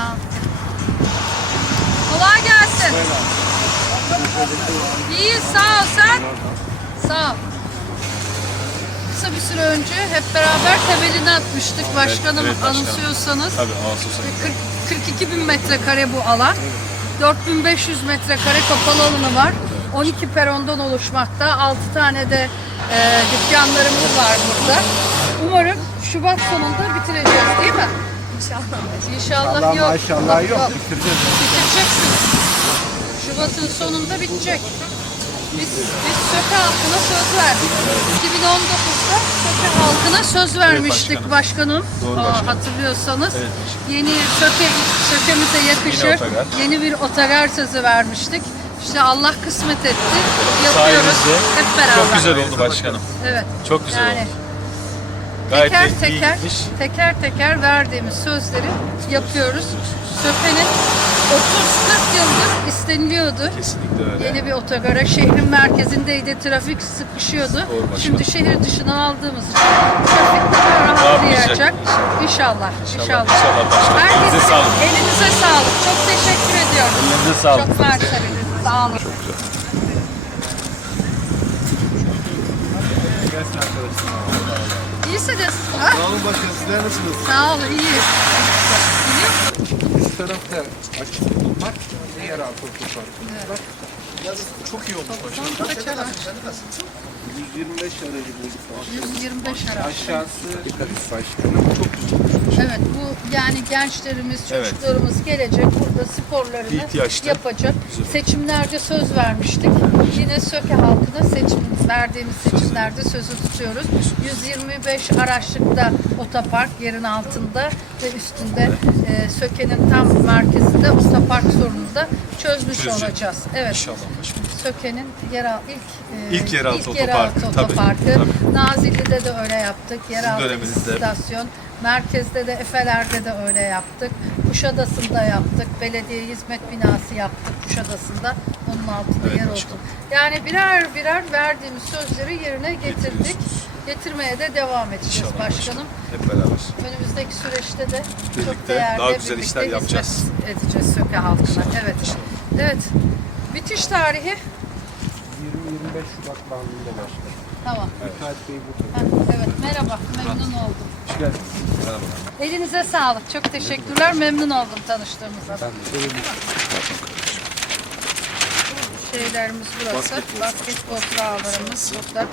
Sağ ol. Kolay gelsin. İyi sağ ol sen. Sağ ol. Kısa bir süre önce hep beraber temelini atmıştık. Başkanım evet, başkanım. anımsıyorsanız. Tabii 40, 42 bin metrekare bu alan. 4500 metrekare kapalı alanı var. 12 perondan oluşmakta. 6 tane de e, dükkanlarımız var burada. Umarım Şubat sonunda bitireceğiz değil mi? İnşallah. İnşallah Allah yok. maşallah yok. Bitireceğiz. Bitireceksin. Şubat'ın sonunda bitecek. Biz, biz Söke halkına söz verdik. 2019'da Söke halkına söz vermiştik başkanım. Doğru Aa, başkanım. Hatırlıyorsanız. Evet Yeni Söke, Söke'mize yakışır. otogar. Yeni bir otogar sözü vermiştik. İşte Allah kısmet etti. Yapıyoruz. Sayenizde Hep beraber. Çok güzel oldu başkanım. Evet. Çok güzel Yani oldu. Gayet teker de iyi teker, gitmiş. teker teker verdiğimiz sözleri yapıyoruz. Söke'nin 30-40 yıldır isteniliyordu. Kesinlikle öyle. Yeni bir otogara şehrin merkezindeydi. Trafik sıkışıyordu. Şimdi şehir dışına aldığımız için trafik daha rahatlayacak. İnşallah. İnşallah. İnşallah. İnşallah başkanım. Herkese sağlık. Elinize sağlık. Çok teşekkür ediyorum. Elinize sağlık. Çok mersi. Sağ olun. Gelsin Sağ olun başkanım. Sizler nasılsınız? Sağ olun. iyiyiz. Biliyor musun? Üst tarafta açık otopark, bir de yeraltı otopark. Yazın çok iyi olmuş başkanım. Kaç araç? 125 aracı bulduk. 125 araç. Aşağısı üst başkanım. Çok güzel. Evet bu yani gençlerimiz, Evet. çocuklarımız gelecek burada sporlarını İhtiyaçta. yapacak. Seçimlerde söz vermiştik. Yine Söke halkına seçim verdiğimiz seçimlerde sözü tutuyoruz. 125 araçlıkta otopark yerin altında ve üstünde e, Söke'nin tam merkezinde otopark sorununu da çözmüş Çözecek. olacağız. Evet. İnşallah başkanım. Söke'nin yerel ilk e, İlk yeraltı yeraltı otoparkı, tabii, otoparkı. tabii. Nazilli'de de öyle yaptık. Yeraltı döneminizde. istasyon. Merkezde de Efeler'de de öyle yaptık. Kuşadası'nda yaptık. Belediye hizmet binası yaptık Kuşadası'nda. Onun altında Evet, yer oldu. başkanım. Yani birer birer verdiğimiz sözleri yerine getirdik. Getiriyorsunuz. Getirmeye de devam edeceğiz İnşallah başkanım. Hep beraber. Önümüzdeki süreçte de çok Birlikte değerli daha güzel birlikte işler yapacağız. edeceğiz Söke halkına. Evet. Evet. Bitiş tarihi 20-25 Şubat bandında başkanım. tamam. Müteahhit Bey burada. Ha, evet merhaba memnun oldum. Hoş geldiniz. Merhaba. Elinize sağlık. Çok teşekkürler. Memnun oldum tanıştığımıza. Ben de Şeylerimiz burası. Basketbol sahalarımız burada.